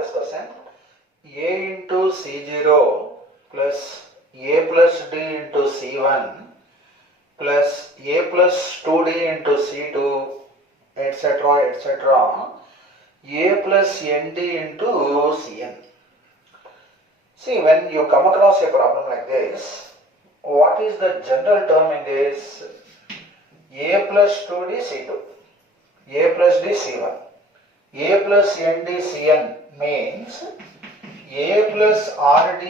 this question. A into C0 plus A plus D into C1 plus A plus 2D into C2, etc., etc., A plus ND into Cn. See, when you come across a problem like this, what is the general term in this? A plus 2D C2, A plus D C1, A plus ND Cn means A plus RD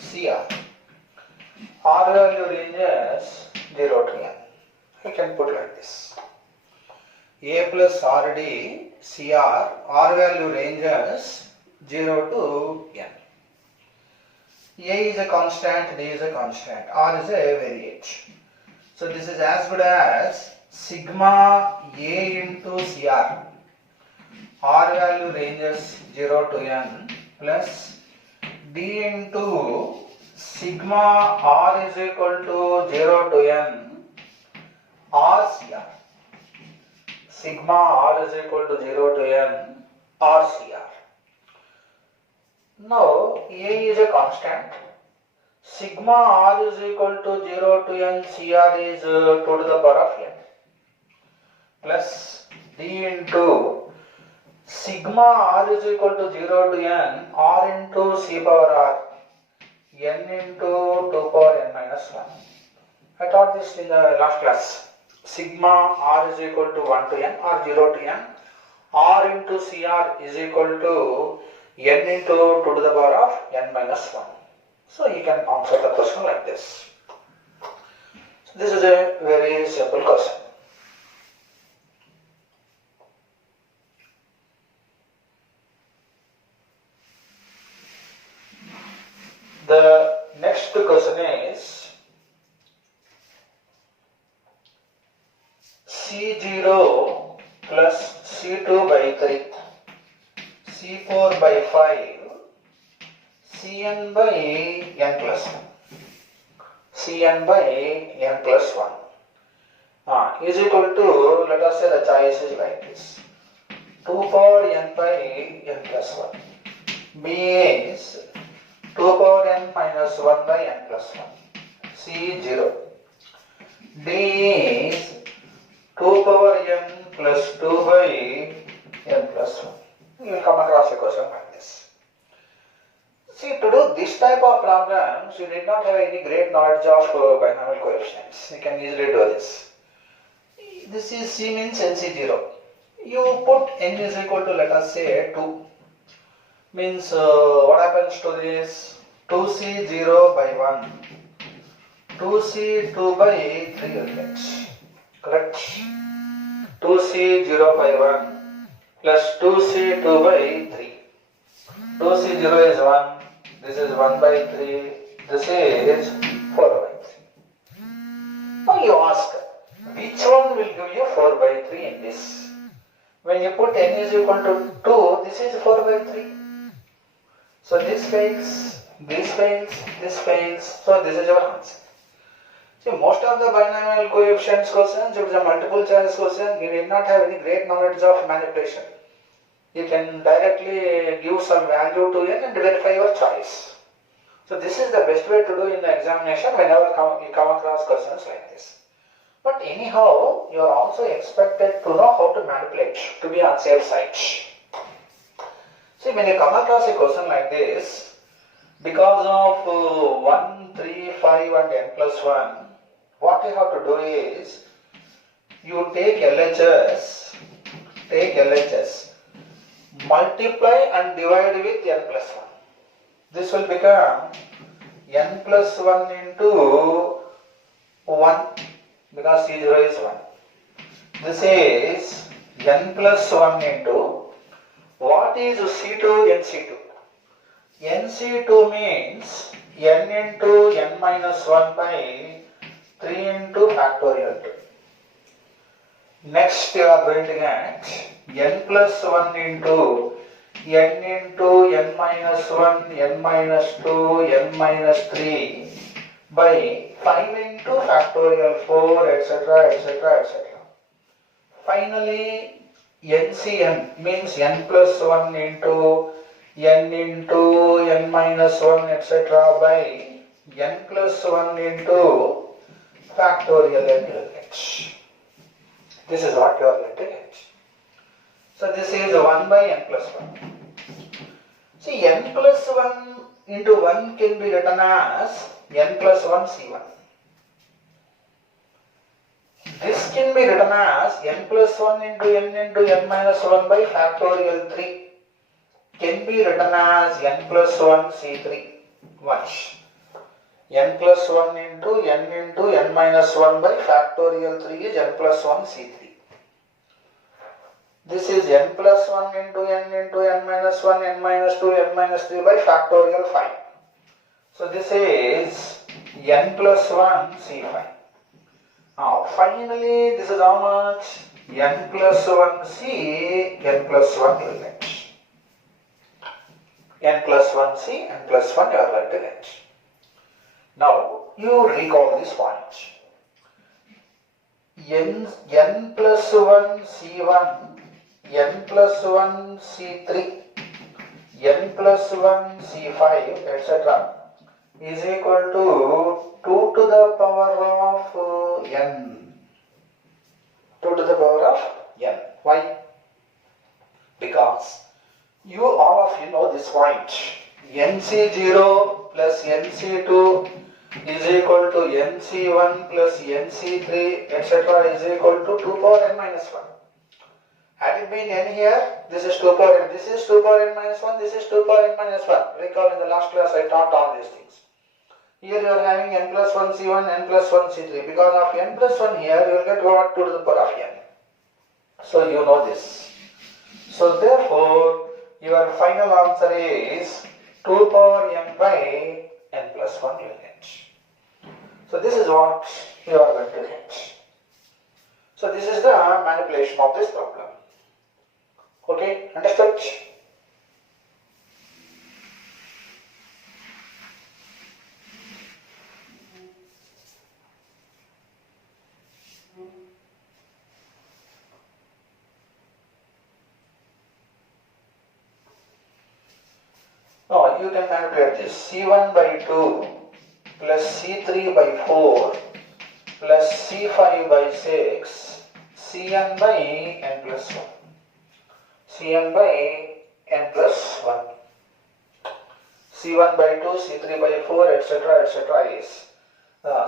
CR. R value ranges 0 to n. I can put like this. A plus RD CR, R value ranges 0 to n. A is a constant, D is a constant, R is a variate. So this is as good as sigma A into CR. R value ranges 0 to n plus D into sigma R is equal to 0 to n RCR. Sigma R is equal to 0 to n RCR. Now A is a constant. Sigma R is equal to 0 to n CR is 2 to the power of n plus D into sigma R is equal to 0 to n R into C power R n into 2 power n minus 1. I taught this in the last class. Sigma R is equal to 1 to n or 0 to n. R into CR is equal to n into 2 to the power of n minus 1. So you can answer the question like this. So this is a very simple question. The next question is C0 plus C2 by 3, C4 by 5, Cn by n plus 1. Cn by n plus 1 is equal to, let us say the choice is like this. 2 power n by n plus 1. B is 2 power n minus 1 by n plus 1. C0. D is 2 power n plus 2 by n plus 1. You will come across a question like this. See, to do this type of problems, you need not have any great knowledge of binomial coefficients. You can easily do this. This is C means NC0. You put n is equal to, let us say, 2. Means what happens to this? 2C0 by 1. 2C2 by 3 will get. Correct? 2C0 by 1 plus 2C2 by 3. 2C0 is 1. This is 1 by 3. This is 4 by 3. Now you ask, which one will give you 4 by 3 in this? When you put n is equal to 2, this is 4 by 3. So this fails, this fails, this fails. So this is your answer. See, most of the binomial coefficients questions, if it is a multiple choice question, you need not have any great knowledge of manipulation. You can directly give some value to n and verify your choice. So this is the best way to do in the examination whenever you come across questions like this. But anyhow, you are also expected to know how to manipulate to be on safe side. See, when you come across a question like this, because of 1, 3, 5 and n plus 1, what you have to do is, you take LHS, multiply and divide with n plus 1. This will become n plus 1 into 1 because C0 is 1. This is n plus 1 into, what is C2, NC2? NC2 means n into n minus 1 by 3 into factorial 2. Next you are going to get n plus 1 into n minus 1, n minus 2, n minus 3 by 5 into factorial 4, etc., etc., etc. Finally, NCN means n plus 1 into n into n minus 1 etc. by n plus 1 into factorial n you will get. This is what you are going to get. So this is 1 by n plus 1. See, n plus 1 into 1 can be written as n plus 1 C1. This can be written as n plus 1 into n minus 1 by factorial 3 can be written as n plus 1 C3. Watch. N plus 1 into n minus 1 by factorial 3 is n plus 1 C3. This is n plus 1 into n minus 1, n minus 2, n minus 3 by factorial 5. So this is n plus 1 C5. Now finally this is how much? N plus 1 C, n plus 1 you will get. N plus 1 C, n plus 1 you are going to get. Now you recall this point. N plus 1 C1, n plus 1 C3, n plus 1 C5 etc. is equal to 2 to the power of n. 2 to the power of n. Why? Because you all of you know this point. nc0 plus nc2 is equal to nc1 plus nc3 etc. is equal to 2 power n minus 1. Had it been n here, this is 2 power n, this is 2 power n minus 1, this is 2 power n minus 1. Recall in the last class I taught all these things. Here you are having n plus 1 C1, n plus 1 C3. Because of n plus 1 here, you will get what? 2 to the power of n. So you know this. So therefore, your final answer is 2 power n by n plus 1 you will get. So this is what you are going to get. So this is the manipulation of this problem. Okay, understood? Now you can manipulate this. C1 by 2 plus C3 by 4 plus C5 by 6, Cn by n plus 1. Cn by n plus 1. C1 by 2, C3 by 4, etc. etc. is.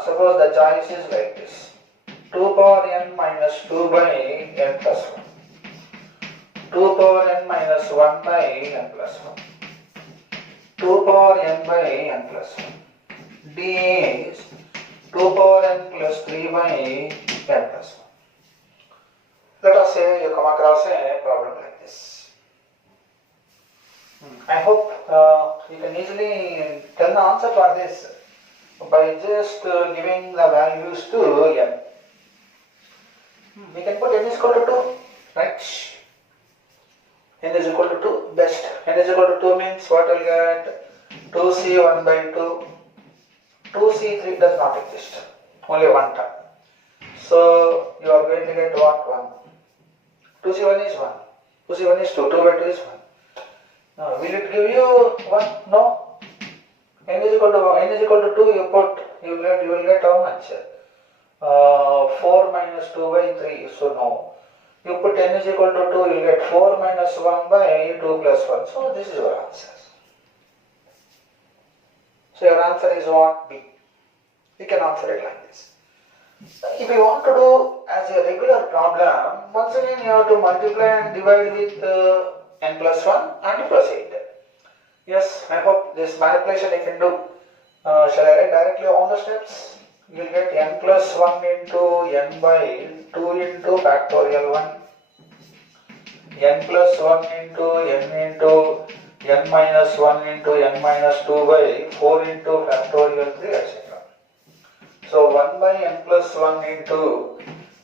Suppose the choice is like this. 2 power n minus 2 by n plus 1. 2 power n minus 1 by n plus 1. 2 power n by n plus 1. D is 2 power n plus 3 by n plus 1. Let us say you come across a problem like this. I hope you can easily tell the answer for this by just giving the values to n. We can put n is equal to 2, right? N is equal to 2, best. N is equal to 2 means what will get? 2c1 by 2. 2c3 does not exist. Only one term. So you are going to get what? 1. 2c1 is 1. 2c1 is 2. 2 by 2 is 1. Now will it give you 1? No. N is equal to 1. N is equal to 2 you put. You will get how much? 4 minus 2 by 3. So no. You put n is equal to 2, you will get 4 minus 1 by 2 plus 1. So this is your answer. So your answer is what? B. You can answer it like this. If you want to do as a regular problem, once again you have to multiply and divide with n plus 1 and proceed. Yes, I hope this manipulation you can do. Shall I write directly all the steps? You will get n plus 1 into n by 2 into factorial 1, n plus 1 into n minus 1 into n minus 2 by 4 into factorial 3, etc. So 1 by n plus 1 into,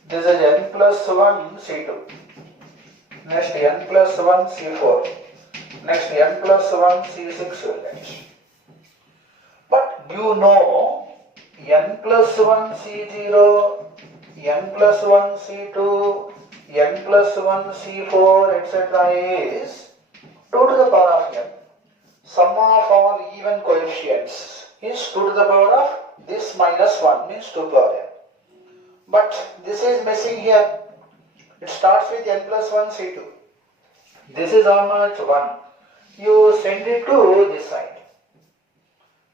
this is n plus 1 C2, next n plus 1 C4, next n plus 1 C6 will get. But you know n plus 1 C0, n plus 1 C2, n plus 1 C4, etc. is 2 to the power of n. sum of all even coefficients is 2 to the power of this minus 1 means 2 power n. But this is missing here. It starts with n plus 1 C2. This is how much? 1. You send it to this side.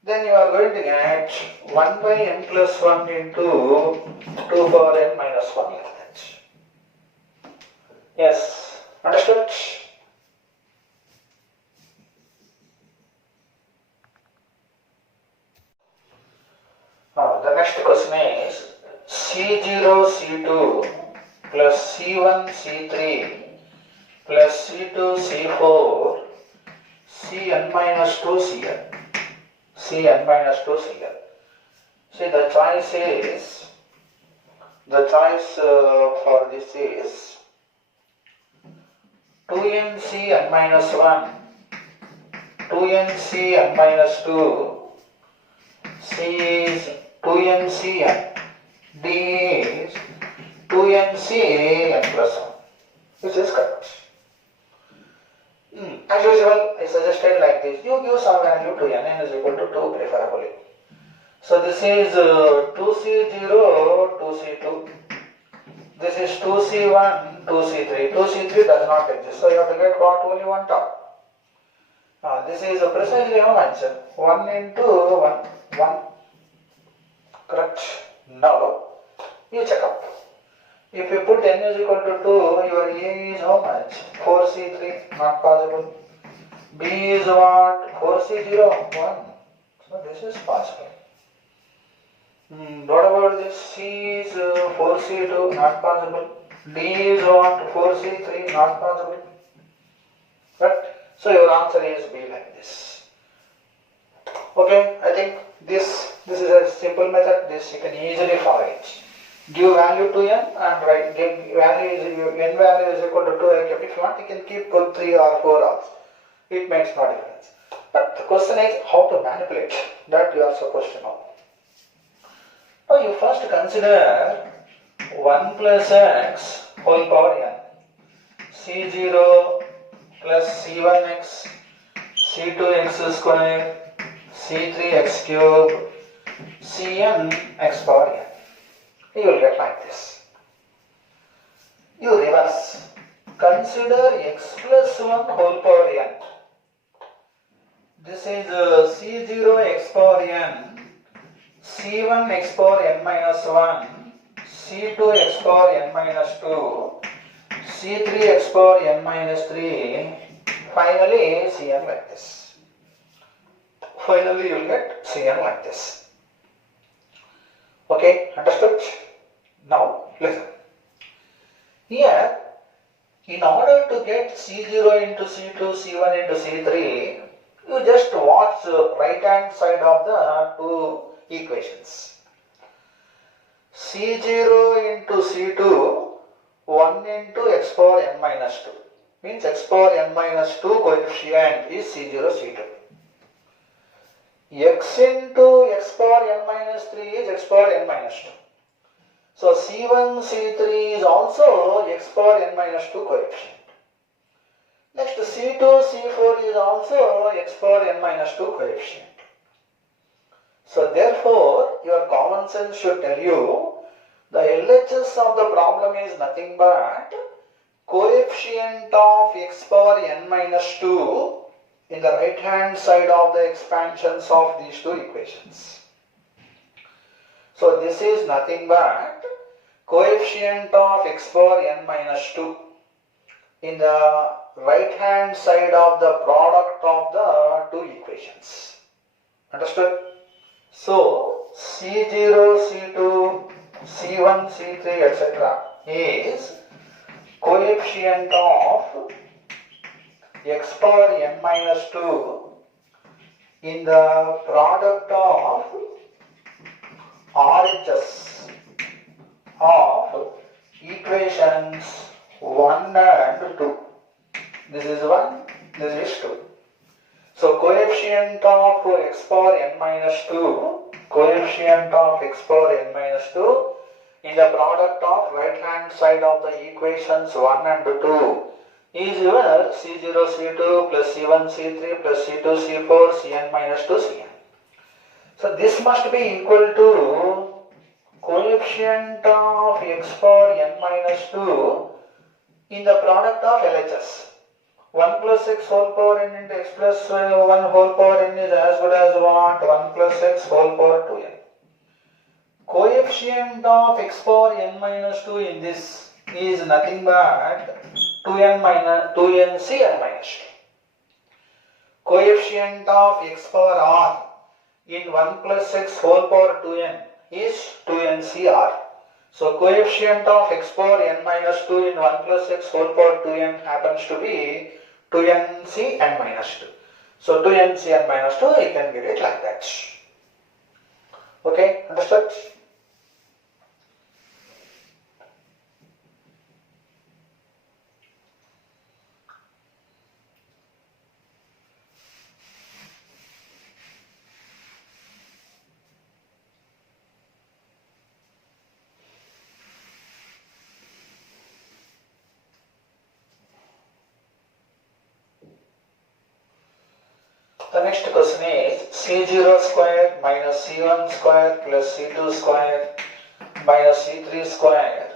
Then you are going to get 1 by n plus 1 into 2 power n minus 1 like that. Yes, understood? The next question is C0 C2 plus C1 C3 plus C2 C4 Cn minus 2 Cn. Cn minus 2 Cn. See, the choice for this is 2n Cn minus 1, 2n Cn minus 2, C is 2n Cn, D is 2n Cn plus 1, which is correct. As usual, I suggested like this. You give some value to n is equal to 2 preferably. So this is 2C0, 2C2. This is 2C1, 2C3. 2C3 does not exist. So you have to get what? Only one top. This is precisely how much? 1 into 1. 1. Correct. Now, you check up. If you put n is equal to 2, your A is how much? 4C3, not possible. B is what? 4C0, 1. So this is possible. What about this? C is 4C2, not possible. D is what? 4C3, not possible. Right? So your answer is B like this. Okay, I think this is a simple method. This you can easily follow it. Give value to n and write give value is n value is equal to 2. If you want, you can keep 3 or 4 also. It makes no difference. But the question is how to manipulate. That you are supposed to know. Now you first consider 1 plus x whole power n. C0 plus C1x, C2x square, C3x cube, Cn x power n. You will get like this. You reverse. Consider x plus 1 whole power n. This is C0 x power n, C1 x power n minus 1, C2 x power n minus 2, C3 x power n minus 3, finally Cn like this. Finally you will get Cn like this. Okay, understood? Now listen. Here, in order to get C0 into C2, C1 into C3, you just watch the right hand side of the two equations. C0 into C2, 1 into x power n minus 2. Means x power n minus 2 coefficient is C0, C2. X into x power n minus 3 is x power n minus 2. So C1, C3 is also x power n minus 2 coefficient. Next C2, C4 is also x power n minus 2 coefficient. So therefore, your common sense should tell you the LHS of the problem is nothing but coefficient of x power n minus 2 in the right hand side of the expansions of these two equations. So this is nothing but coefficient of x power n minus 2 in the right hand side of the product of the two equations. Understood? So C0, C2, C1, C3, etc. is coefficient of x power n minus 2 in the product of RHS of equations 1 and 2. This is 1, this is 2. So coefficient of x power n minus 2, coefficient of x power n minus 2 in the product of right hand side of the equations 1 and 2 is your C0 C2 plus C1 C3 plus C2 C4 Cn minus 2 Cn. So this must be equal to coefficient of x power n minus 2 in the product of LHS. 1 plus x whole power n into x plus 1 whole power n is as good as what? 1 plus x whole power 2n. Coefficient of x power n minus 2 in this is nothing but 2n minus 2n Cn minus 2. Coefficient of x power r in 1 plus x whole power 2n is 2n Cr. So coefficient of x power n minus 2 in 1 plus x whole power 2n happens to be 2n Cn minus 2. So 2n Cn minus 2, you can get it like that. Okay, understood? The next question is C0 square minus C1 square plus C2 square minus C3 square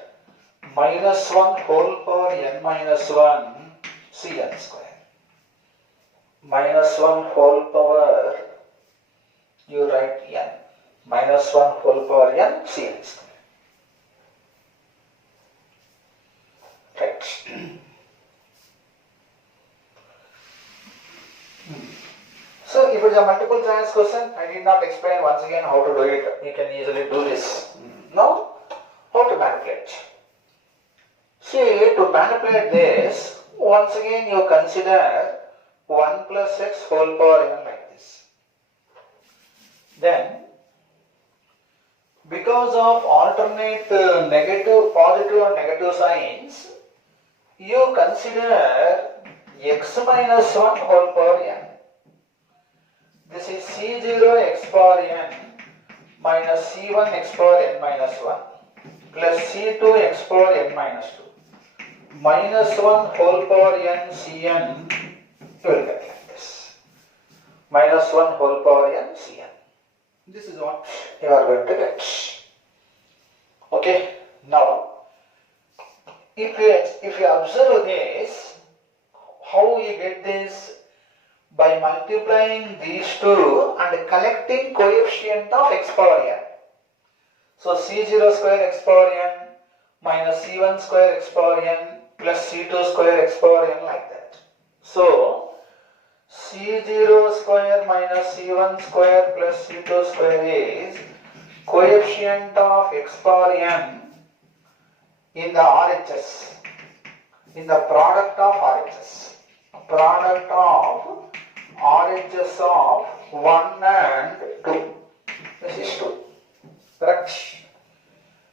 minus 1 whole power n minus 1 Cn square. Minus 1 whole power, you write n. Minus 1 whole power n Cn square. Right. So if it is a multiple choice question, I did not explain once again how to do it. You can easily do this. Now, how to manipulate? See, to manipulate this, once again you consider 1 plus x whole power n like this. Then, because of alternate negative, positive and negative signs, you consider x minus 1 whole power n. This is C0 x power n minus C1 x power n minus 1 plus C2 x power n minus 2 minus 1 whole power n Cn, you will get like this. Minus 1 whole power n Cn. This is what you are going to get. Okay, now if you observe this, how you get this? By multiplying these two and collecting coefficient of x power n. So C0 square x power n minus C1 square x power n plus C2 square x power n like that. So C0 square minus C1 square plus C2 square is coefficient of x power n in the RHS, in the product of RHS. Product of RHS of 1 and 2. This is 2. Correct?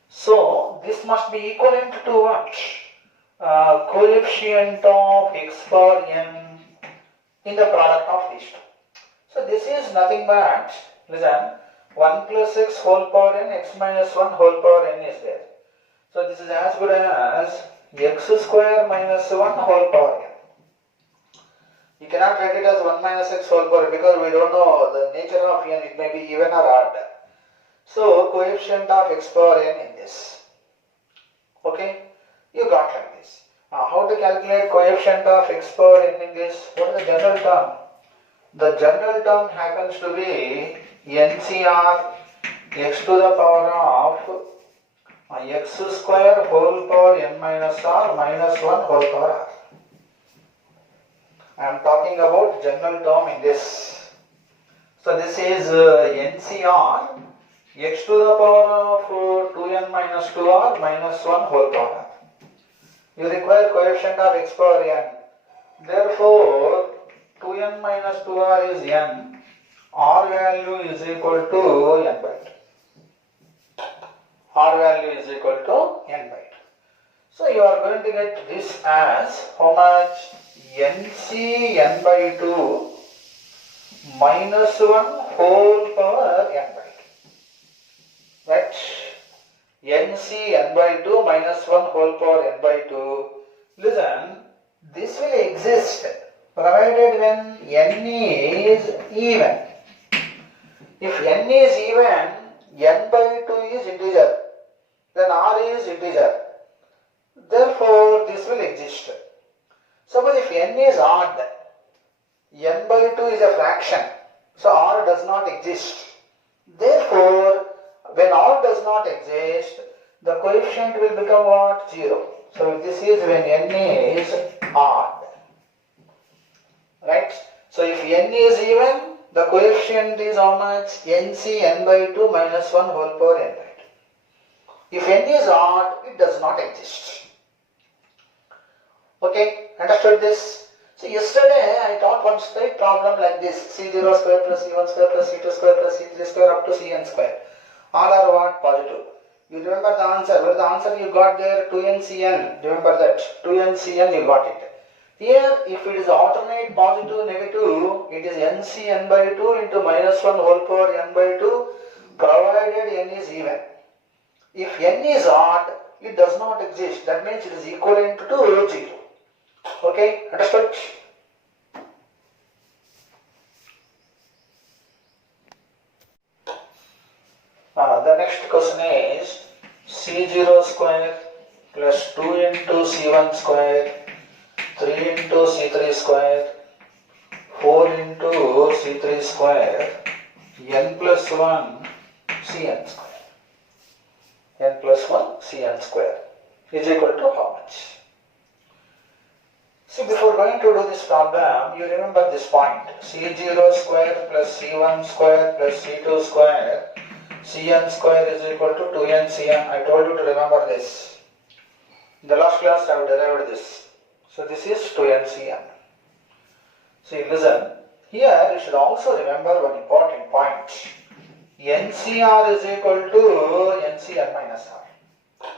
So, this must be equivalent to what? Coefficient of x power n in the product of these two. So, this is nothing but, listen, 1 plus x whole power n, x minus 1 whole power n is there. So, this is as good as x square minus 1 whole power n. You cannot write it as 1 minus x whole power because we don't know the nature of n, it may be even or odd. So, coefficient of x power n in this. Okay, you got like this. How to calculate coefficient of x power n in this? What is the general term? The general term happens to be NCR x to the power of x square whole power n minus r minus 1 whole power r. I am talking about general term in this. So this is NCR x to the power of 2n minus 2r minus 1 whole power. You require coefficient of x power n. Therefore, 2n minus 2r is n. R value is equal to n by 2. R value is equal to n by 2. So you are going to get this as how much? NC n by 2 minus 1 whole power n by 2. Right? NC n by 2 minus 1 whole power n by 2. Listen, This will exist provided when n is even. If n is even, n by 2 is integer, then r is integer. Therefore, this will exist. Suppose if n is odd, n by 2 is a fraction, so r does not exist. Therefore, when r does not exist, the coefficient will become what? 0. So this is when n is odd. Right? So if n is even, the coefficient is how much? nc n by 2 minus 1 whole power n by 2. If n is odd, it does not exist. Okay, understood this? So yesterday I taught one straight problem like this: c0 square plus c1 square plus c2 square plus c3 square up to cn square. All are what? Positive. You remember the answer? What is the answer you got there? 2ncn. Remember that? 2ncn you got it. Here, if it is alternate positive negative, it is nc n by 2 into minus 1 whole power n by 2, provided n is even. If n is odd, it does not exist. That means it is equivalent to 0. Okay, understood? The next question is c0 square plus 2 into c1 square 3 into c3 square 4 into c3 square n plus 1 cn square. N plus 1 cn square is equal to how much? See, before going to do this problem, you remember this point: c0 square plus c1 square plus c2 square cn square is equal to 2ncn. I told you to remember this. In the last class I have derived this. So this is 2ncn. See, listen. Here you should also remember one important point. ncr is equal to ncn minus r.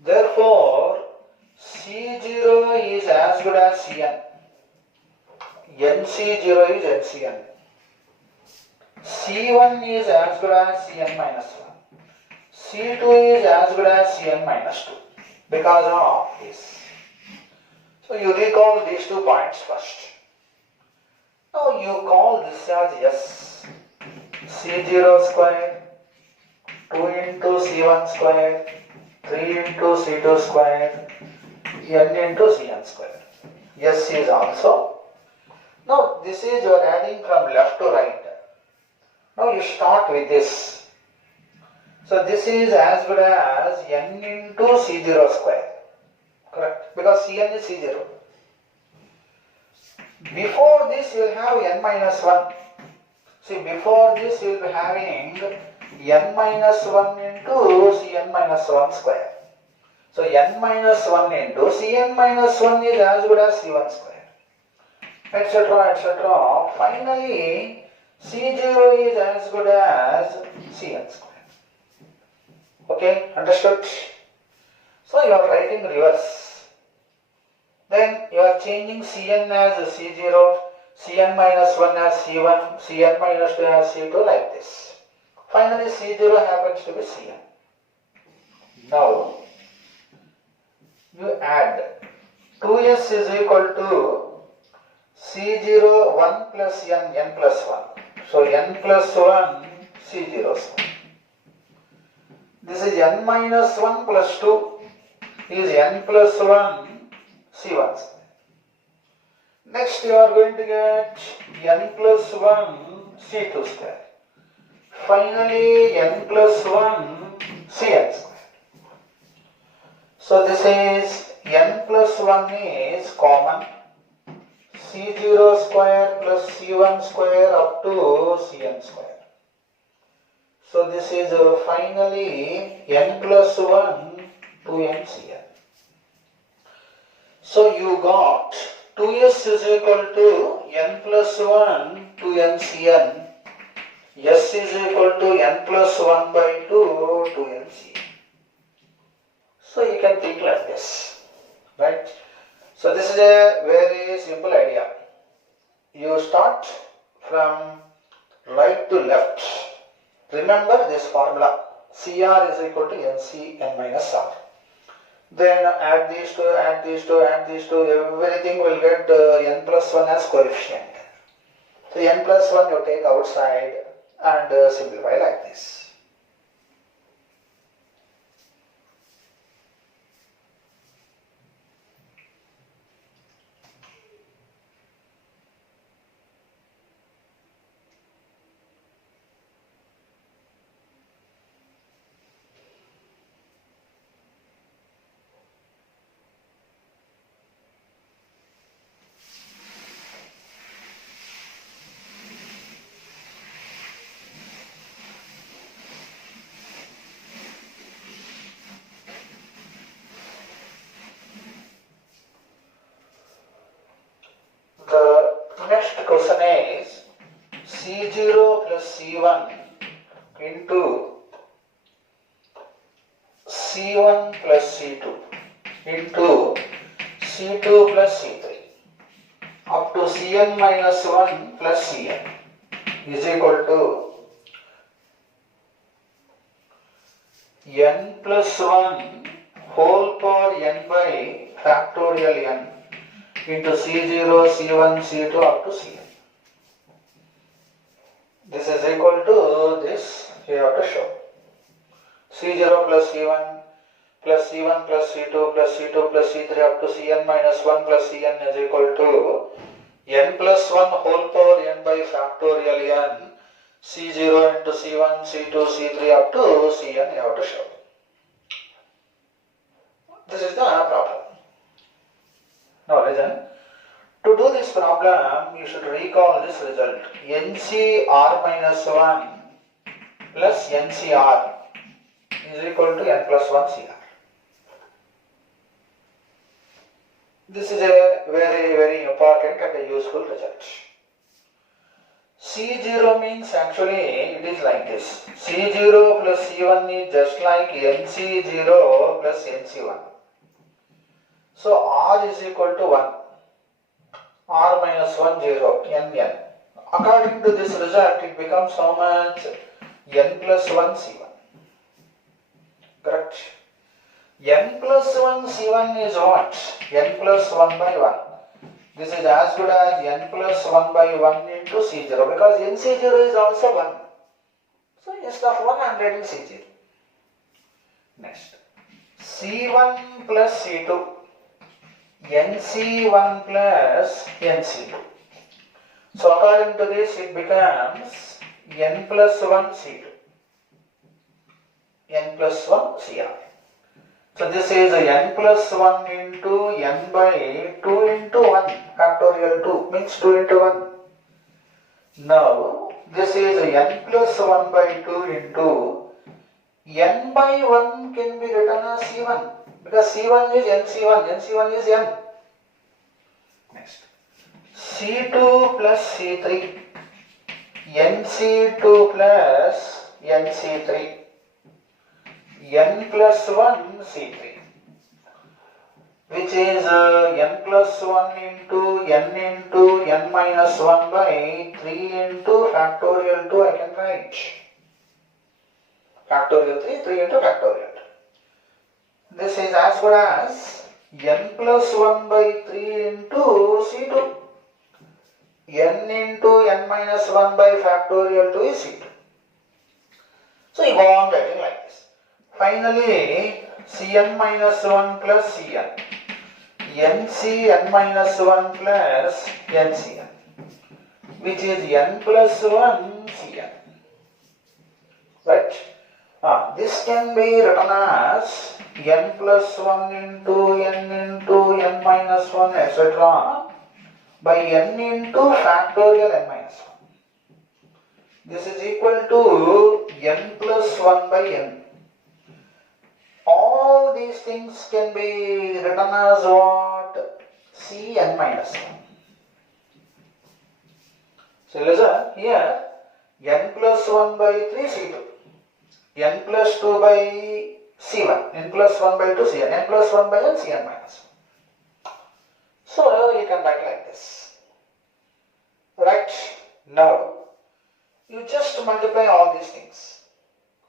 Therefore, c0 is as good as cn. nc0 is ncn. c1 is as good as cn minus 1. c2 is as good as cn minus 2 because of this. So you recall these 2 points first. Now you call this as S. c0 square 2 into c1 square 3 into c2 square n into cn square. S is also. Now this is you are adding from left to right. Now you start with this. So this is as good as n into c0 square. Correct? Because cn is c0. Before this you will have n minus 1. See, before this you will be having n minus 1 into cn minus 1 square. So n minus 1 into cn minus 1 is as good as c1 square, etc., etc. Finally, c0 is as good as cn square. Okay, understood? So you are writing reverse. Then you are changing cn as c0, cn minus 1 as c1, cn minus 2 as c2, like this. Finally, c0 happens to be cn. Now, you add 2s is equal to c0 1 plus n plus 1. So n plus 1 c0 square. This is n minus 1 plus 2 is n plus 1 c1 square. Next you are going to get n plus 1 c2 square. Finally n plus 1 cn square. So this is n plus 1 is common, c0 square plus c1 square up to cn square. So this is finally n plus 1 2ncn. So you got 2s is equal to n plus 1 2ncn. S is equal to n plus 1 by 2 2ncn. So you can think like this, right? So this is a very simple idea. You start from right to left. Remember this formula. CR is equal to NC n minus R. Then add these two, add these two, add these two, everything will get n plus 1 as coefficient. So n plus 1 you take outside and simplify like this. The next question is C0 plus C1 into C1 plus C2 into C2 plus C3 up to Cn minus 1 plus Cn is equal to n plus 1 whole power n by factorial n into C0, C1, C2 up to Cn. This is equal to this, you have to show. C0 plus C1 plus C1 plus C2 plus C2 plus C3 up to Cn minus 1 plus Cn is equal to n plus 1 whole power n by factorial n C0 into C1, C2, C3 up to Cn you have to show. This is the problem. Now listen, to do this problem you should recall this result. NCR minus 1 plus NCR is equal to n plus 1 CR. This is a very important and a useful result. C0 means actually it is like this. C0 plus C1 is just like NC0 plus NC1. So R is equal to 1. R minus 1, 0, NN. According to this result, it becomes how much? N plus 1 C1. Correct? N plus 1 C1 is what? N plus 1 by 1. This is as good as N plus 1 by 1 into C0 because NC0 is also 1. So instead of 1 I am writing C0. Next. C1 plus C2. NC1 plus NC2. So according to this it becomes N plus 1 C2. N plus 1 CR. So this is N plus 1 into N by 2 into 1 factorial 2 means 2 into 1. Now this is N plus 1 by 2 into N by 1 can be written as C1 because C1 is NC1, NC1 is N. Next. C2 plus C3, NC2 plus NC3, N plus 1 C3, which is N plus 1 into N minus 1 by 3 into factorial 2 I can write. Factorial 3, 3 into factorial 2. This is as good as N plus 1 by 3 into C2. N into N minus 1 by factorial 2 is C2. So you go on writing like this. Finally, Cn minus 1 plus Cn. Ncn minus 1 plus Ncn, which is N plus 1 Cn. Right? This can be written as N plus 1 into N minus 1 etc. by N into factorial N minus 1. This is equal to N plus 1 by N. All these things can be written as what? Cn minus 1. So listen, here N plus 1 by 3 C2, N plus 2 by C1, N plus 1 by 2 Cn, N plus 1 by N Cn minus 1. So you can write like this. Right? Now, you just multiply all these things.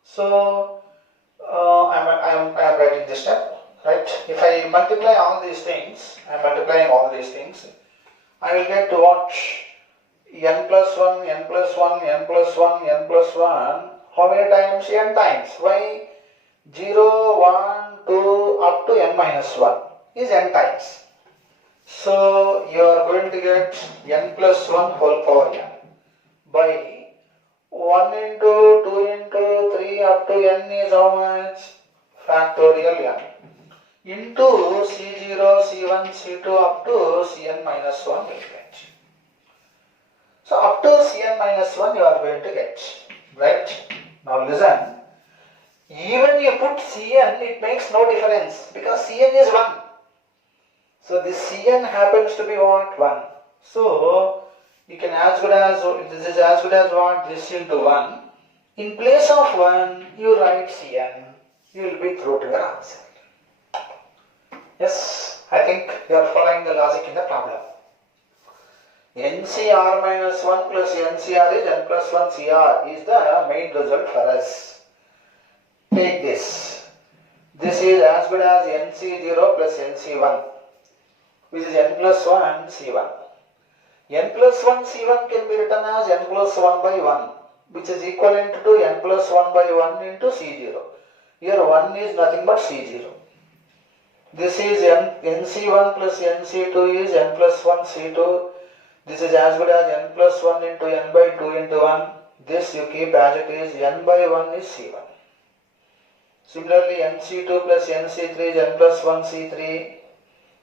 So, I am writing this step. right? If I multiply all these things, I am multiplying all these things, I will get to what? N plus 1, n plus 1, n plus 1, n plus 1. How many times? N times. Why? 0, 1, 2, up to n minus 1 is n times. So you are going to get n plus 1 whole power n by 1 into 2 into 3 up to n is how much? Factorial n into C0, C1, C2 up to Cn minus 1 will get. So up to Cn minus 1 you are going to get, right? Now listen, even you put Cn, it makes no difference because Cn is 1. So this Cn happens to be what? 1. So you can as good as, this is as good as what? This into 1. In place of 1, you write Cn. You will be through to your answer. Yes, I think you are following the logic in the problem. NCR minus 1 plus NCR is n plus 1 CR is the main result for us. Take this. This is as good as NC0 plus NC1, which is n plus 1 C1. N plus 1 C1 can be written as n plus 1 by 1, which is equivalent to n plus 1 by 1 into C0. Here 1 is nothing but C0. This is NC1 plus NC2 is n plus 1 C2. This is as good as n plus 1 into n by 2 into 1. This you keep as it is, n by 1 is C1. Similarly, NC2 plus NC3 is n plus 1 C3.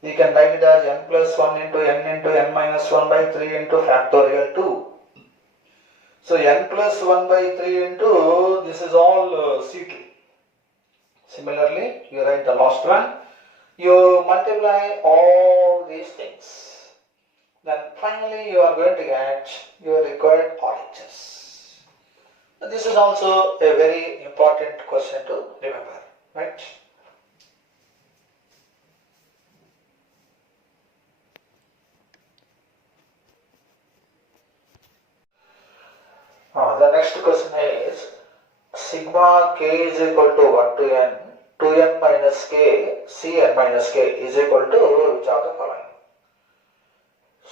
You can write it as n plus 1 into n minus 1 by 3 into factorial 2. So n plus 1 by 3 into, this is all C2. Similarly, you write the last one. You multiply all these things. Then finally you are going to get your required RHS. This is also a very important question to remember, right? The next question is sigma k is equal to 1 to n, 2n minus k, cn minus k is equal to which are the following?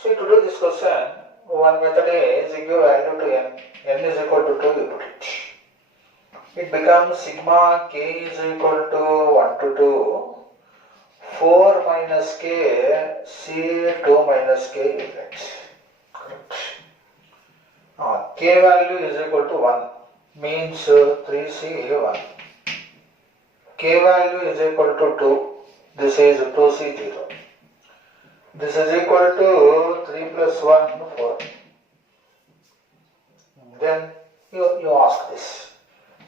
See, to do this question, one method is you give value to n is equal to 2, you put it. It becomes sigma k is equal to 1 to 2, 4 minus k, c2 minus k you get. Correct. K value is equal to 1, means 3c1. K value is equal to 2, this is 2c0. This is equal to 3 plus 1, 4. Then you ask this.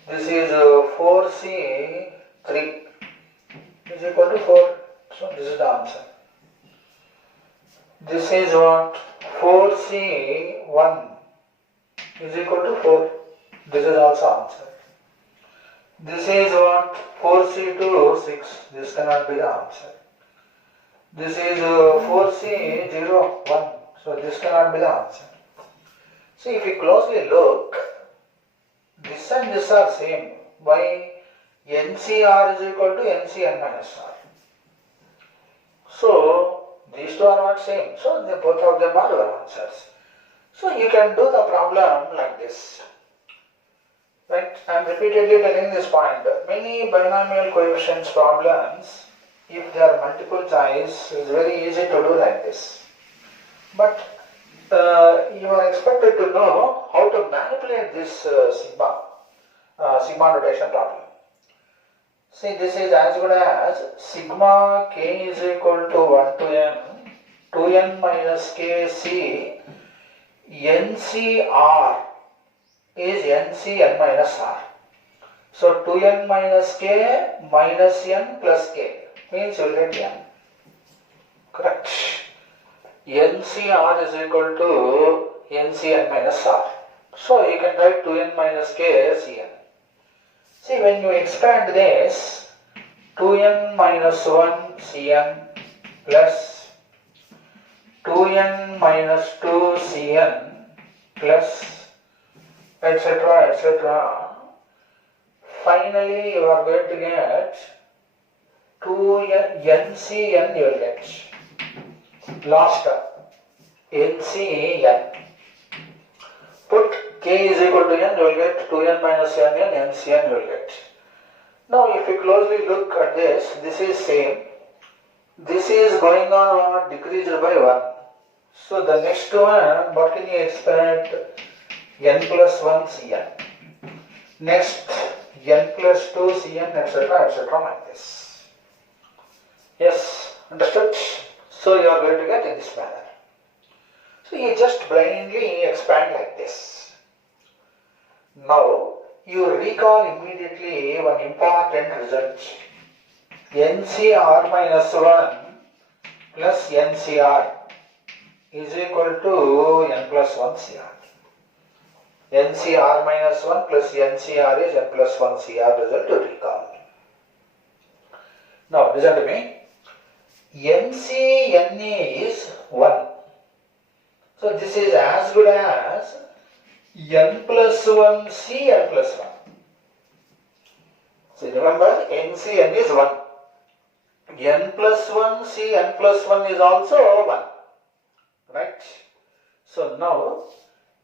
This is 4c3 is equal to 4. So this is the answer. This is what? 4c1 is equal to 4. This is also answer. This is what? 4c2, 6. This cannot be the answer. This is 4c0, 1. So this cannot be the answer. See, if you closely look, this and this are same. Why? NCR is equal to NCN minus R. So these two are not same. So both of them are your answers. So you can do the problem like this. Right? I am repeatedly telling this point. Many binomial coefficients problems, if they are multiple choice, it's very easy to do like this. But you are expected to know how to manipulate this sigma notation problem. See, this is as good as sigma k is equal to 1 to n, 2n minus k c, NCR is NCn minus r. So 2n minus k minus n plus k means you will get n. Correct. NCR is equal to NCn minus r. So you can write 2n minus k cn. See, when you expand this, 2n minus 1 cn plus 2n minus 2 cn plus etc. Finally, you are going to get NCN you will get. Last term, NCN. Put K is equal to N, you will get 2N minus NN, NCN you will get. Now if you closely look at this is same. This is going on decreased by 1. So the next one, what can you expect? N plus 1 Cn. Next, N plus 2 Cn, etc. like this. Yes, understood? So you are going to get in this manner. So you just blindly expand like this. Now, you recall immediately one important result. NCR minus 1 plus NCR is equal to N plus 1 CR. NCR minus 1 plus NCR is N plus 1 CR result to recall. Now listen to me. NCNA is 1. So this is as good as N plus 1 C N plus 1. So remember NCN is 1. N plus 1 C N plus 1 is also 1. Right? So now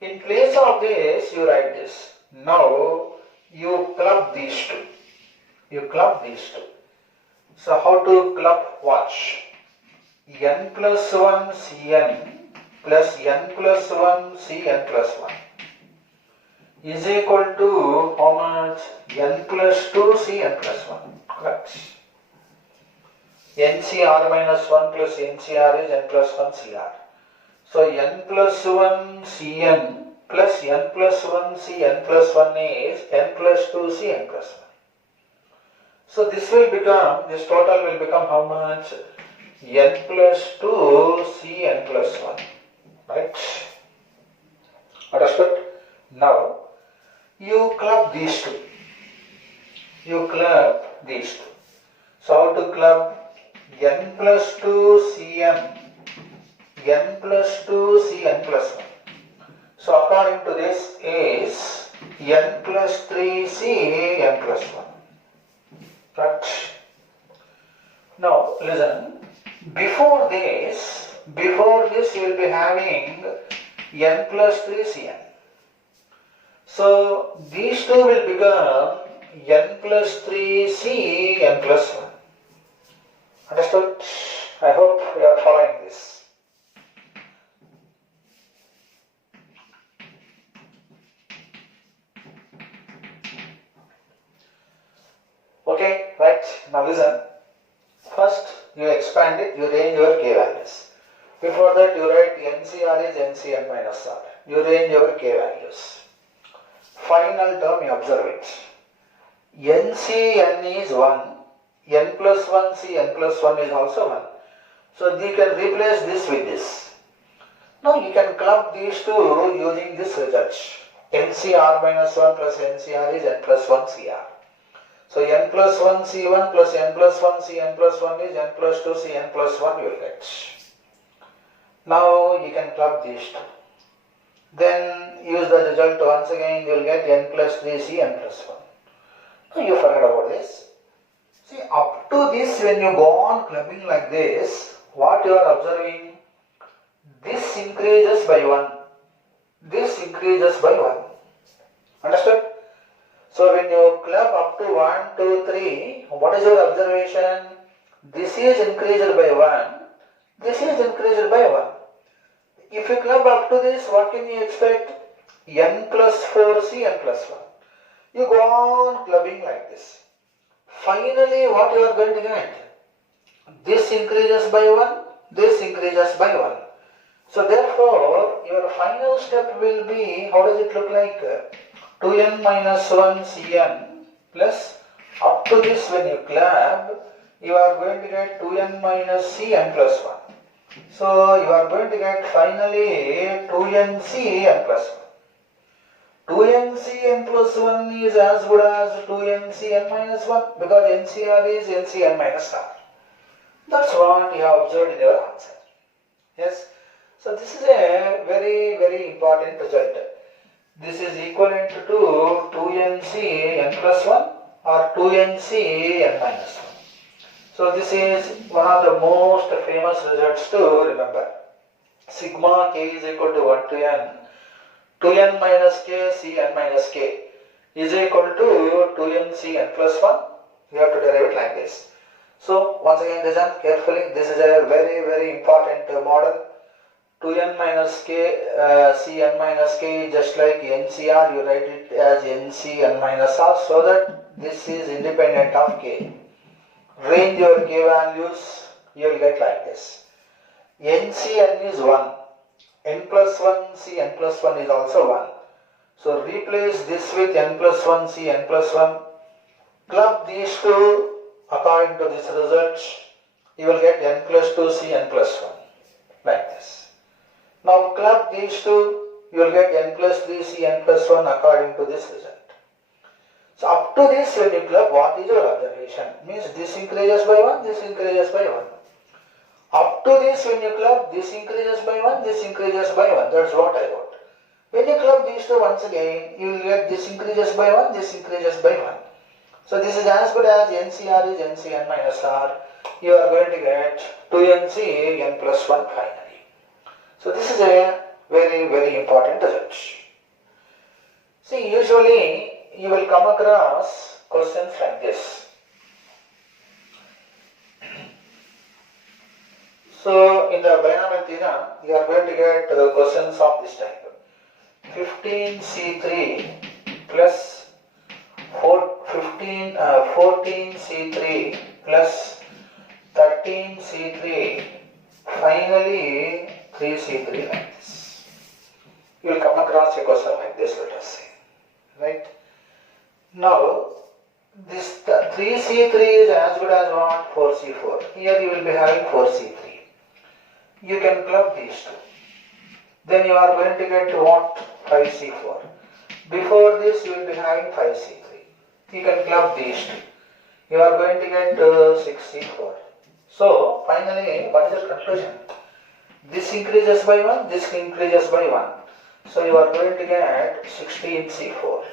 in place of this you write this. Now you club these two. You club these two. So how to club? Watch. N plus 1 Cn plus N plus 1 Cn plus 1 is equal to how much? N plus 2 Cn plus 1. Correct. NCR minus 1 plus NCR is N plus 1 CR. So N plus 1 Cn plus N plus 1 Cn plus 1 is N plus 2 Cn plus 1. So this total will become how much? N plus 2 Cn plus 1. Right? Understood? Now, you club these two. You club these two. So how to club? N plus 2 Cn, N plus 2 Cn plus 1. So according to this is N plus 3 C N plus 1. Right? Now listen, before this you will be having N plus 3 Cn. So these two will become N plus 3 C N plus 1. Understood? I hope you are following this. Okay, right. Now listen. First, you expand it, you range your K values. Before that, you write NCR is NCN minus R. You range your K values. Final term, you observe it. NCN is 1. N plus 1 C N plus 1 is also 1. So you can replace this with this. Now you can club these two using this result. NCR minus 1 plus NCR is N plus 1 CR. So N plus 1 C1 plus N plus 1 Cn plus 1 is N plus 2 Cn plus 1 you will get. Now you can club these two. Then use the result once again, you will get N plus 3 Cn plus 1. Now you forget about this. See, up to this, when you go on clubbing like this, what you are observing? This increases by 1. This increases by 1. Understood? So when you club up to 1, 2, 3, what is your observation? This is increased by 1. This is increased by 1. If you club up to this, what can you expect? N plus 4 Cn plus 1. You go on clubbing like this. Finally, what you are going to get? This increases by 1, this increases by 1. So therefore, your final step will be, how does it look like? 2n minus 1 Cn plus, up to this when you club, you are going to get 2n minus Cn plus 1. So you are going to get finally 2n Cn plus 1. 2n Cn plus 1 is as good as 2n Cn minus 1 because NCR is NCN minus R. That's what you have observed in your answer. Yes. So this is a very, very important result. This is equivalent to 2nC n plus 1 or 2nC n minus 1. So this is one of the most famous results to remember. Sigma k is equal to 1 to n, 2n minus k cn minus k is equal to 2n cn plus 1. You have to derive it like this. So once again listen carefully. This is a very important model. 2n minus k cn minus k, just like NCR, you write it as NCn minus r, so that this is independent of k. Range your k values, you will get like this. NCn is 1, n plus 1 c n plus 1 is also 1. So replace this with n plus 1 c n plus 1. Club these two according to this result. You will get n plus 2 c n plus 1 like this. Now club these two, you will get n plus 3 c n plus 1 according to this result. So up to this, when you club, what is your observation? Means this increases by 1, this increases by 1. Up to this, when you club, this increases by 1, this increases by 1. That's what I got. When you club these two once again, you will get this increases by 1, this increases by 1. So this is as good as NCR is NCn minus r. You are going to get 2nc n plus 1 finally. So this is a very important result. See, usually you will come across questions like this. So in the binomial theorem, you are going to get questions of this type. 15c3 plus 14c3 plus 13c3 finally 3c3 like this. You will come across a question like this, let us say. Right? Now, this 3c3 is as good as what? 4c4. Here you will be having 4c3. You can club these two. Then you are going to get what? 5c4. Before this you will be having 5c3. You can club these two. You are going to get 6c4. So, finally, what is the conclusion? This increases by 1, this increases by 1. So, you are going to get 16c4.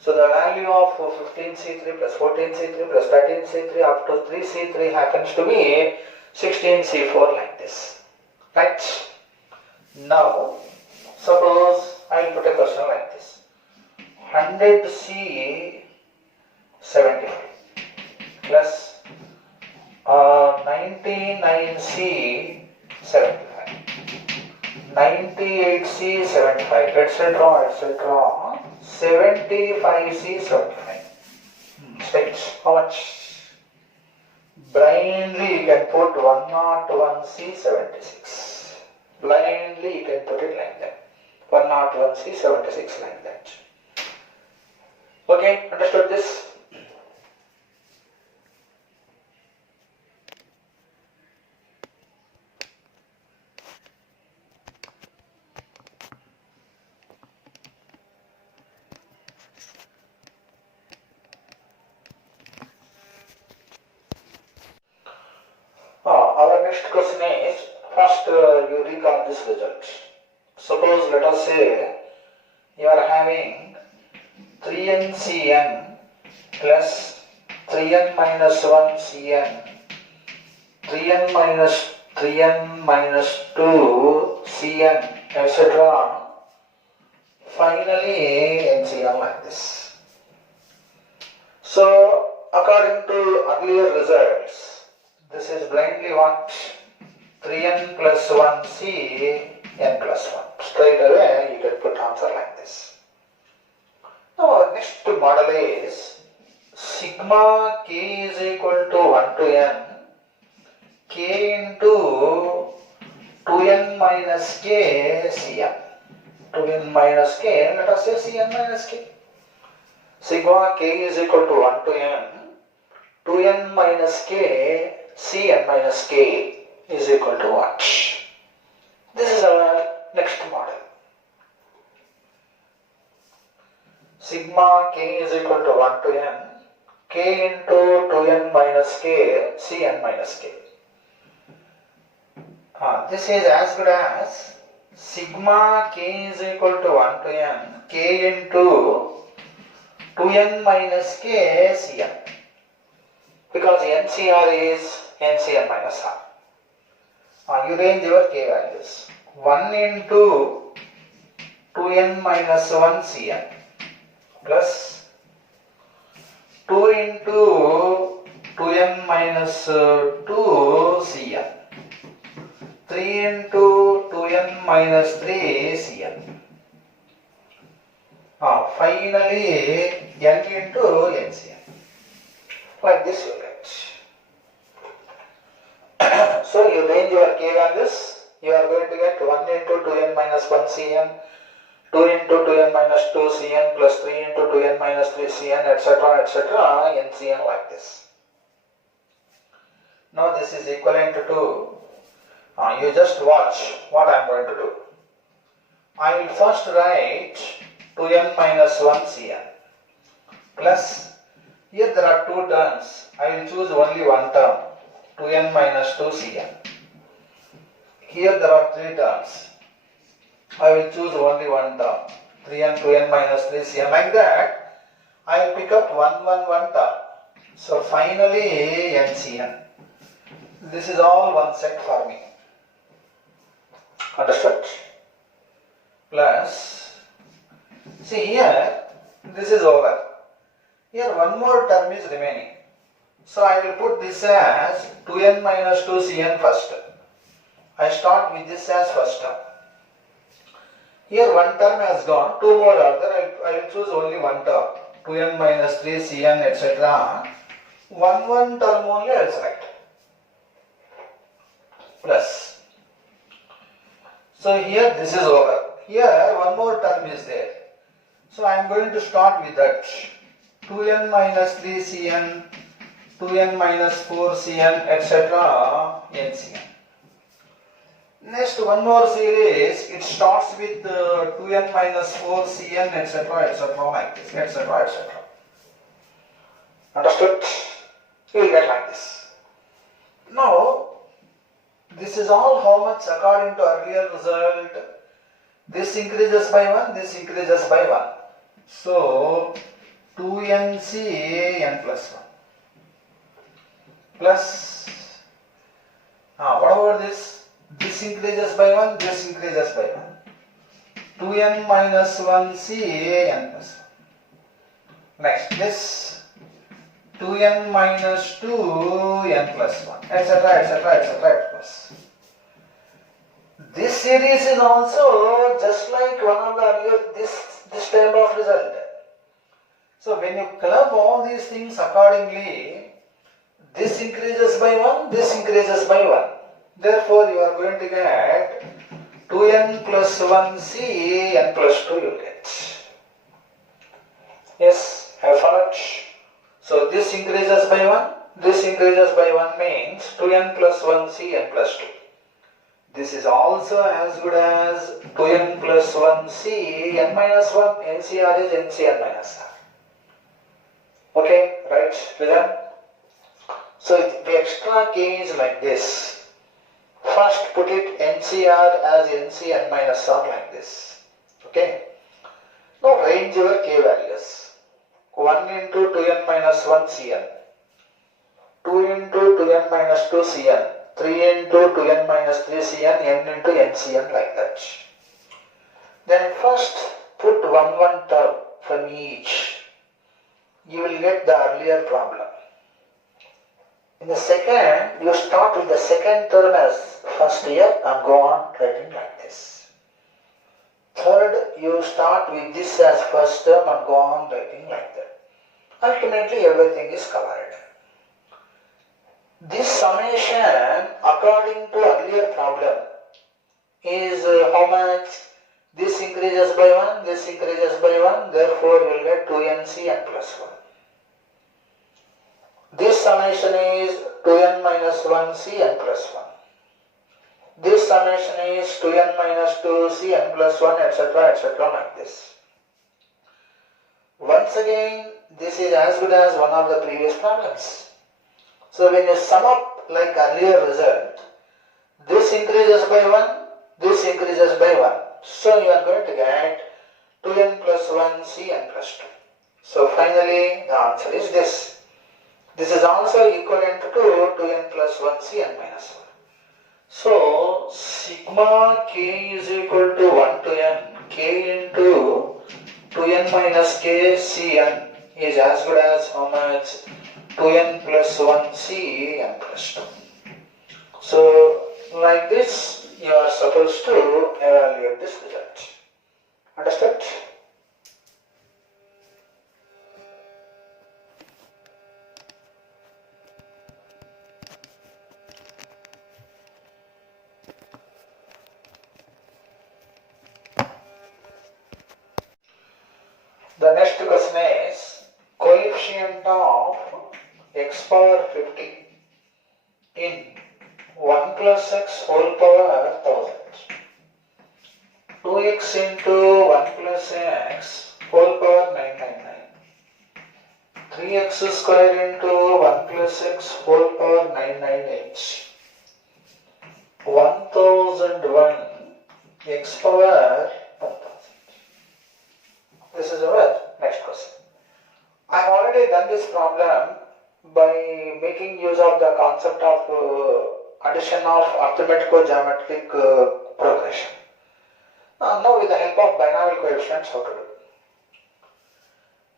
So, the value of 15c3 plus 14c3 plus 13c3 up to 3c3 happens to be 16c4 like this. Right? Now, suppose I will put a question like this. 100c 75 plus 99c 75, 98c 75, etc. 75c 75. States how much? Blindly you can put 101c 76. Blindly you can put it like that. 101c 76 like that. Okay, understood this? Our next question is, first you recall this result. Suppose let us say you are having 3n cn plus 3n minus 1 cn, 3n minus 2 cn, etc. Finally NCN like this. So according to earlier results, this is blindly what? 3n plus 1c n plus 1. Straight away you can put answer like this. Now our next model is sigma k is equal to 1 to n k into 2n minus k cn. 2n minus k, let us say cn minus k. Sigma k is equal to 1 to n 2n minus k cn minus k is equal to what? This is our next model. Sigma k is equal to 1 to n k into 2n minus k cn minus k. This is as good as sigma k is equal to 1 to n k into 2n minus k cn. because NCR is NCN minus R. You range your K values. 1 into 2n minus 1 Cn plus 2 into 2n minus 2 Cn, 3 into 2n minus 3 Cn. Finally n into NCn. Like this you get. So you range your K values. You are going to get 1 into 2n minus 1 Cn, 2 into 2n minus 2 Cn plus 3 into 2n minus 3 Cn, etc. NCn like this. Now this is equivalent to, you just watch what I am going to do. I will first write 2n minus 1 Cn plus, here there are two terms, I will choose only one term, 2n minus 2 Cn. Here there are three terms, I will choose only one term, 3n 2n minus 3 Cn. Like that, I will pick up one term. So finally NCn. This is all one set for me. Understood? Plus, see here, this is over. Here one more term is remaining. So I will put this as 2n minus 2 Cn first. I start with this as first term. Here one term has gone, two more are there, I will choose only one term, 2n minus 3 Cn, etc. One term only I will select. Plus. So here this is over. Here one more term is there. So I am going to start with that. 2n minus 3 Cn, 2n minus 4 Cn, etc. NCn. Next one more series, it starts with 2n minus 4 Cn, etc. like this, etc. Understood? You will get like this. Now, this is all how much according to earlier result. This increases by 1, this increases by 1. So, 2nc n plus 1. Plus, what about this? This increases by 1, this increases by 1. 2n minus 1c n plus 1. Next, this 2n minus 2 n plus 1, etc. Plus. This series is also just like one of the earlier, this type of result. So when you club all these things accordingly, this increases by 1, this increases by 1. Therefore, you are going to get 2n plus 1c n plus 2 you get. Yes, have followed? So this increases by 1, this increases by 1 means 2n plus 1c n plus 2. This is also as good as 2n plus 1c n minus 1. NCR is NCn minus r. Okay, right, listen. So the extra key is like this. First put it NCR as NCn minus r like this. Okay. Now range your K values. 1 into 2n minus 1 Cn. 2 into 2n minus 2 Cn. 3 into 2n minus 3 Cn, n into NCn like that. Then first put one term from each. You will get the earlier problem. In the second, you start with the second term as first here and go on writing like this. Third, you start with this as first term and go on writing like that. Ultimately, everything is covered. This summation, according to earlier problem, is how much? This increases by 1, this increases by 1, therefore you will get 2nc n plus 1. This summation is 2n minus 1c n plus 1. This summation is 2n minus 2c n plus 1, etc. like this. Once again, this is as good as one of the previous problems. So when you sum up like earlier result, this increases by 1, this increases by 1. So you are going to get 2n plus 1 c n plus 2. So finally the answer is this. This is also equivalent to 2n plus 1 Cn minus 1. So sigma k is equal to 1 to n k into 2n minus k Cn is as good as how much? 2n plus 1 Cn plus 2. So like this you are supposed to evaluate this result. Understood? The next question is coefficient of x power 50 in 1 plus x whole power 1000. 2x into 1 plus x whole power 999. 3x square into 1 plus x whole power 998. 1001 x power 1000. This is our next question. I have already done this problem by making use of the concept of addition of arithmetico-geometric progression. Now with the help of binomial coefficients, how to do?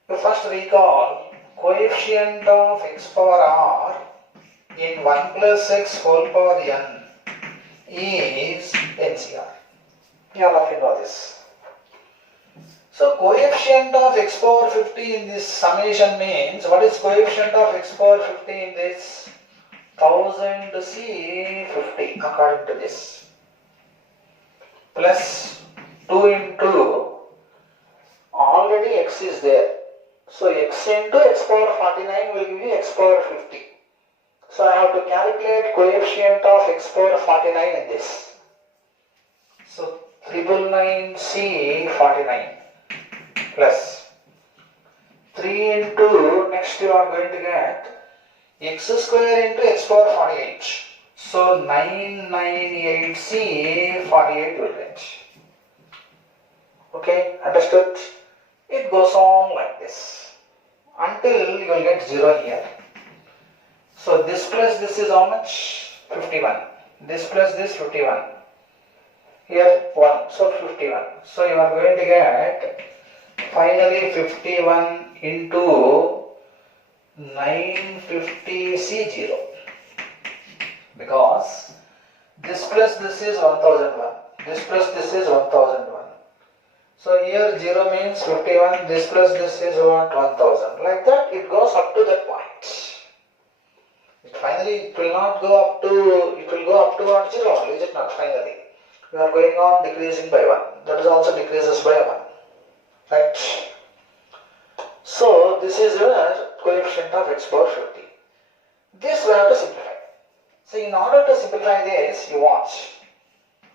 You first recall coefficient of x power r in 1 plus x whole power n is NCR. You all of you know this. So coefficient of x power 50 in this summation means, what is coefficient of x power 50 in this? 1000 C 50 according to this. Plus 2 into, already x is there. So x into x power 49 will give you x power 50. So I have to calculate coefficient of x power 49 in this. So 999 C 49. Plus 3 into, next you are going to get x square into x power 48. So 998C 48 will get. Okay, understood? It goes on like this until you will get 0 here. So this plus this is how much? 51. This plus this 51. Here 1, so 51. So you are going to get finally 51 into 950 C0, because this plus this is 1001, this plus this is 1001. So here 0 means 51, this plus this is what? 1000. Like that it goes up to that point. Finally it will not go up to, it will go up to what? 0, is it not? Finally we are going on decreasing by 1, that is also decreases by 1. Right. So this is your coefficient of x power 50. This we have to simplify. So in order to simplify this, you watch.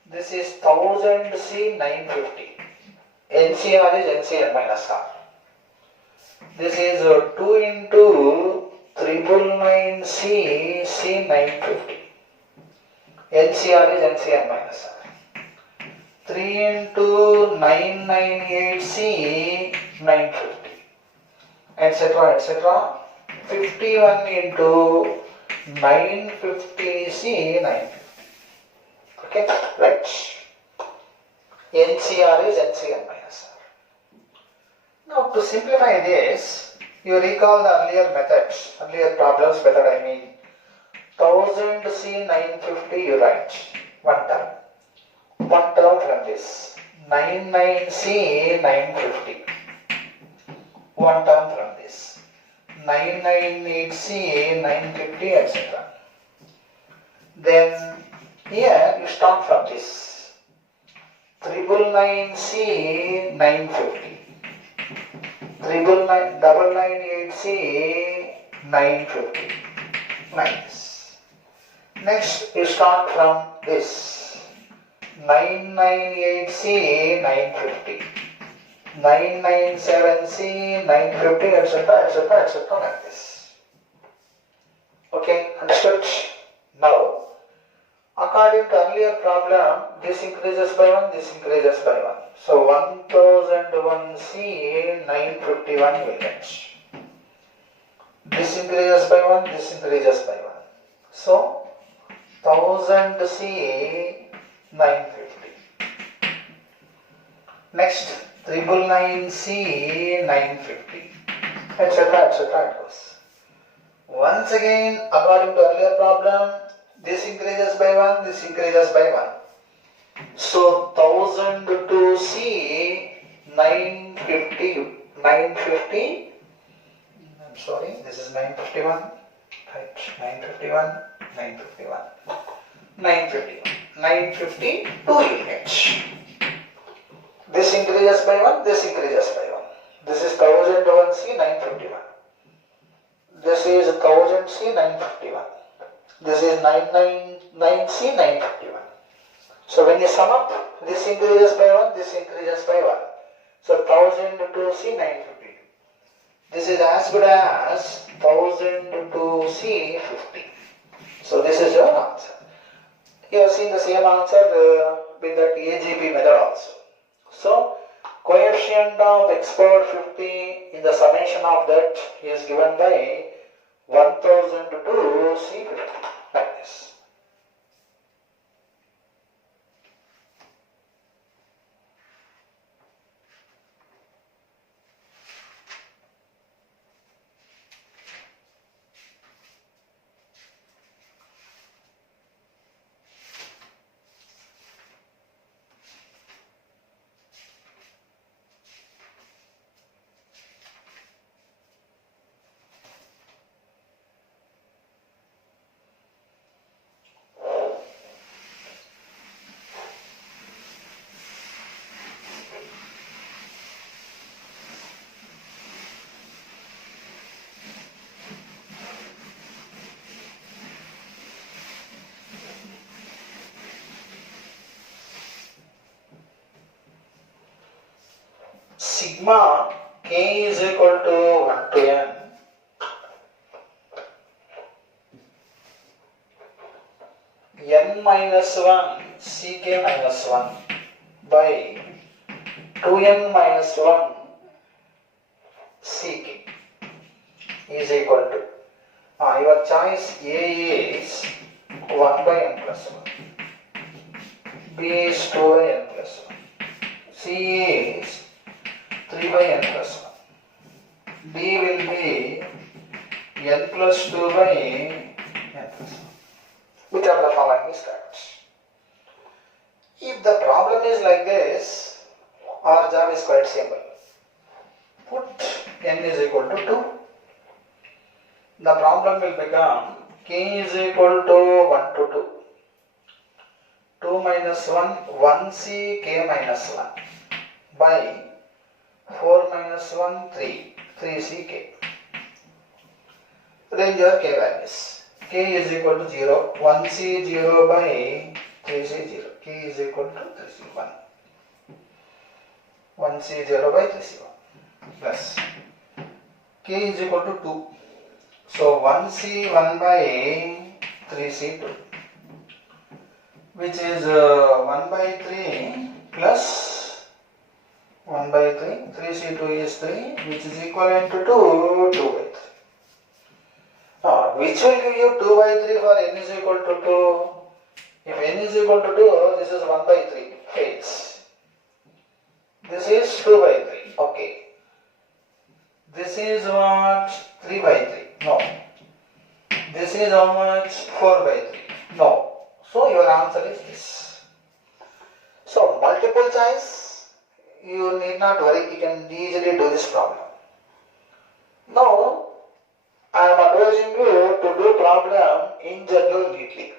This is 1000 C 950. NCR is NCR minus R. This is 2 into 999 C 950. NCR is NCR minus R. 3 into 998 C 950, etc. etc. 51 into 950 C 950. Okay, right? NCR is NCR minus R. Now to simplify this, you recall the earlier methods, earlier problems method, I mean. 1000 C 950 you write one term. One term from this. 99 C 950. One term from this. 998 C 950, etc. Then here you start from this. 999 C 950. 998 C 950. Like this. Next you start from this. 998 C 950, 997 C 950, etc., etc., etc., like this. Okay, understood? Now, according to earlier problem, this increases by 1, this increases by 1. So 1001 C 951 will get. This increases by 1, this increases by 1. So 1000 C 950. Next 999 C 950, etc. etc. it goes. Once again, according to earlier problem, this increases by 1, this increases by 1. So 1000 to C 950, 950. I'm sorry, this is 951. Right, 951, 951, 951, 950, 2 units. This increases by 1, this increases by 1. This is 1001 C 951. This is 1000 C 951. This is 999 C 951. So when you sum up, this increases by 1, this increases by 1. So 1000 to C 950. This is as good as 1000 to C 50. So this is your answer. You have seen the same answer with that AGP method also. So coefficient of x power 50 in the summation of that is given by 1000 to C 50, like this. Sigma k is equal to 1 to n n minus 1 ck minus 1 by 2n minus 1 ck is equal to, your choice A is 1 by n plus 1, B is 2 by n plus 1, C is 3 by n plus 1, D will be n plus 2 by n plus 1. Which of the following is correct? If the problem is like this, our job is quite simple. Put n is equal to 2. The problem will become k is equal to 1 to 2. 2 minus 1, 1c k minus 1 by 4 minus 1, 3, 3c k. Range your k values. K is equal to 0, 1c 0 by 3c 0. K is equal to 3c 1. 1c 0 by 3c 1 plus k is equal to 2. So 1c 1 by 3c 2, which is 1 by 3 plus 1 by 3, 3c2 is 3, which is equivalent to 2, 2 by 3. Now, which will give you 2 by 3 for n is equal to 2? If n is equal to 2, this is 1 by 3, fails. This is 2 by 3, okay. This is what? 3 by 3, no. This is how much? 4 by 3, no. So, your answer is this. So, multiple choice, you need not worry, you can easily do this problem. Now, I am advising you to do problem in general neatly.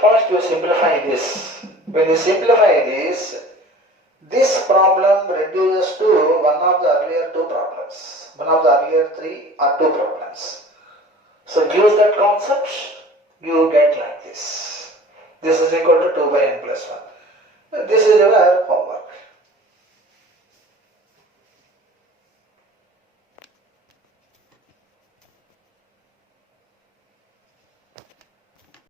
First you simplify this. When you simplify this problem reduces to one of the earlier two problems. One of the earlier three or two problems. So use that concept, you get like this. This is equal to 2 by n plus 1. This is your homework.